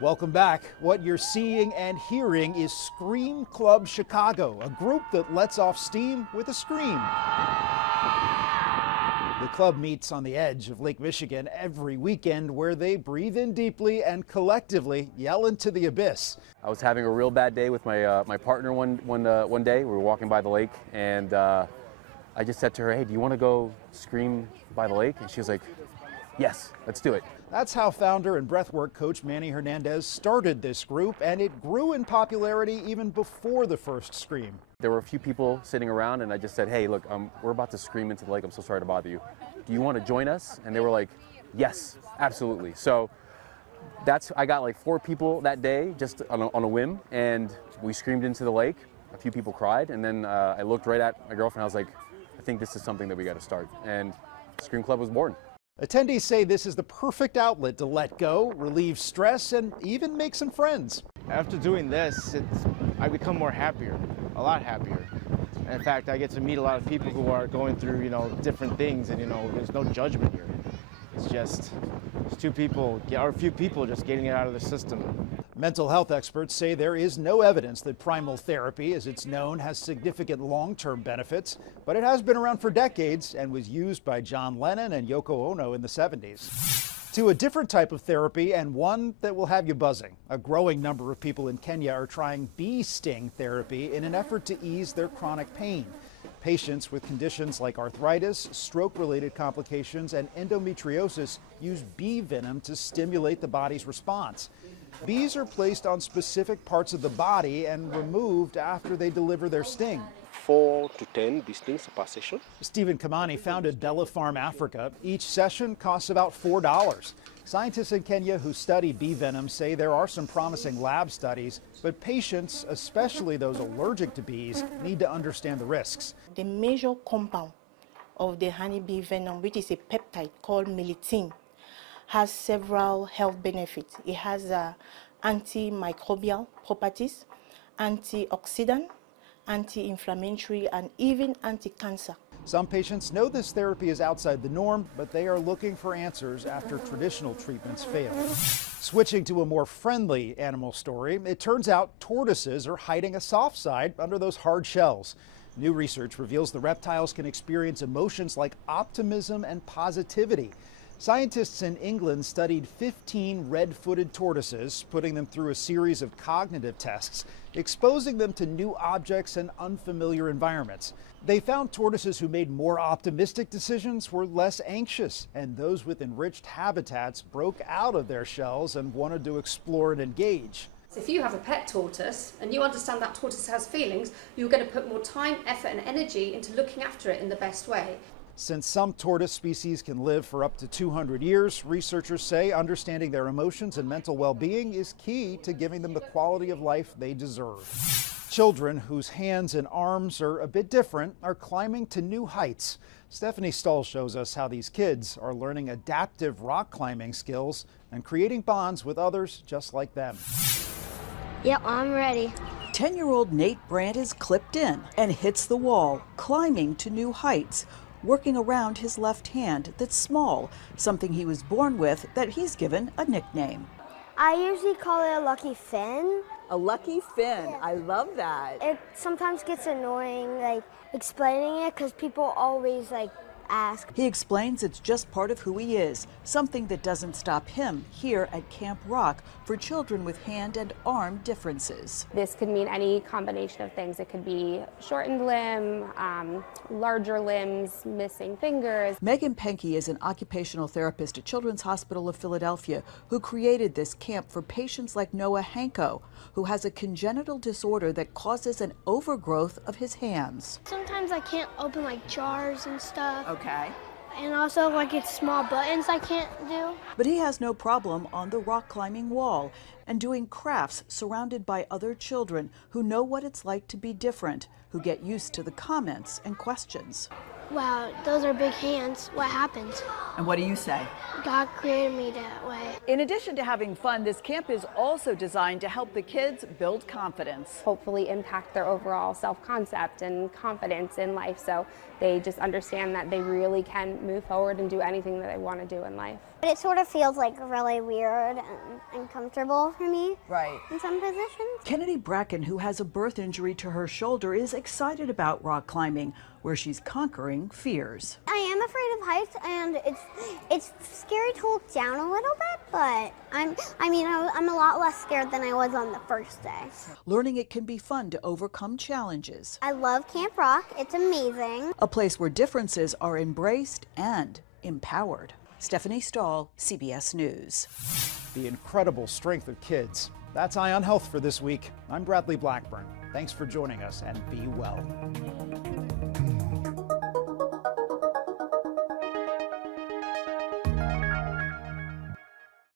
Welcome back. What you're seeing and hearing is Scream Club Chicago, a group that lets off steam with a scream. The club meets on the edge of Lake Michigan every weekend, where they breathe in deeply and collectively yell into the abyss. I was having a real bad day with my partner one day. We were walking by the lake, and I just said to her, "Hey, do you want to go scream by the lake?" And she was like, "Yes, let's do it." That's how founder and breathwork coach Manny Hernandez started this group, and it grew in popularity even before the first scream. There were a few people sitting around, and I just said, "Hey, look, we're about to scream into the lake. I'm so sorry to bother you. Do you want to join us?" And they were like, "Yes, absolutely." So I got like 4 people that day just on a whim, and we screamed into the lake. A few people cried, and then I looked right at my girlfriend. I was like, "I think this is something that we got to start." And Scream Club was born. Attendees say this is the perfect outlet to let go, relieve stress, and even make some friends. After doing this, I become more happier, a lot happier. And in fact, I get to meet a lot of people who are going through, different things, and there's no judgment here. It's just a few people just getting it out of the system. Mental health experts say there is no evidence that primal therapy, as it's known, has significant long-term benefits, but it has been around for decades and was used by John Lennon and Yoko Ono in the 70s. To a different type of therapy, and one that will have you buzzing. A growing number of people in Kenya are trying bee sting therapy in an effort to ease their chronic pain. Patients with conditions like arthritis, stroke-related complications, and endometriosis use bee venom to stimulate the body's response. Bees are placed on specific parts of the body and removed after they deliver their sting. 4 to 10 bee stings per session. Stephen Kamani founded Bella Farm Africa. Each session costs about $4. Scientists in Kenya who study bee venom say there are some promising lab studies, but patients, especially those allergic to bees, need to understand the risks. The major compound of the honeybee venom, which is a peptide called melittin, has several health benefits. It has antimicrobial properties, antioxidant, anti-inflammatory, and even anti-cancer. Some patients know this therapy is outside the norm, but they are looking for answers after traditional treatments fail. Switching to a more friendly animal story, it turns out tortoises are hiding a soft side under those hard shells. New research reveals the reptiles can experience emotions like optimism and positivity. Scientists in England studied 15 red-footed tortoises, putting them through a series of cognitive tests, exposing them to new objects and unfamiliar environments. They found tortoises who made more optimistic decisions were less anxious, and those with enriched habitats broke out of their shells and wanted to explore and engage. So if you have a pet tortoise and you understand that tortoise has feelings, you're going to put more time, effort and energy into looking after it in the best way. Since some tortoise species can live for up to 200 years, researchers say understanding their emotions and mental well-being is key to giving them the quality of life they deserve. Children whose hands and arms are a bit different are climbing to new heights. Stephanie Stahl shows us how these kids are learning adaptive rock climbing skills and creating bonds with others just like them. Yep, I'm ready. 10-year-old Nate Brandt is clipped in and hits the wall, climbing to new heights, working around his left hand that's small, something he was born with that he's given a nickname. I usually call it a lucky fin. A lucky fin, I love that. It sometimes gets annoying, explaining it, because people always, ask. He explains it's just part of who he is, something that doesn't stop him here at Camp Rock for children with hand and arm differences. This could mean any combination of things. It could be shortened limb, larger limbs, missing fingers. Megan Penke is an occupational therapist at Children's Hospital of Philadelphia who created this camp for patients like Noah Hanko, who has a congenital disorder that causes an overgrowth of his hands. Sometimes I can't open jars and stuff. Okay. And also it's small buttons I can't do. But he has no problem on the rock climbing wall and doing crafts surrounded by other children who know what it's like to be different, who get used to the comments and questions. Wow, those are big hands. What happened? And what do you say? God created me that way. In addition to having fun, this camp is also designed to help the kids build confidence. Hopefully impact their overall self-concept and confidence in life, so they just understand that they really can move forward and do anything that they want to do in life. But it sort of feels like really weird and uncomfortable for me. Right. In some positions. Kennedy Bracken, who has a birth injury to her shoulder, is excited about rock climbing, where she's conquering fears. I am afraid of heights, and it's scary to look down a little bit, but I'm a lot less scared than I was on the first day. Learning it can be fun to overcome challenges. I love Camp Rock. It's amazing. A place where differences are embraced and empowered. Stephanie Stahl, CBS News. The incredible strength of kids. That's Eye on Health for this week. I'm Bradley Blackburn. Thanks for joining us, and be well.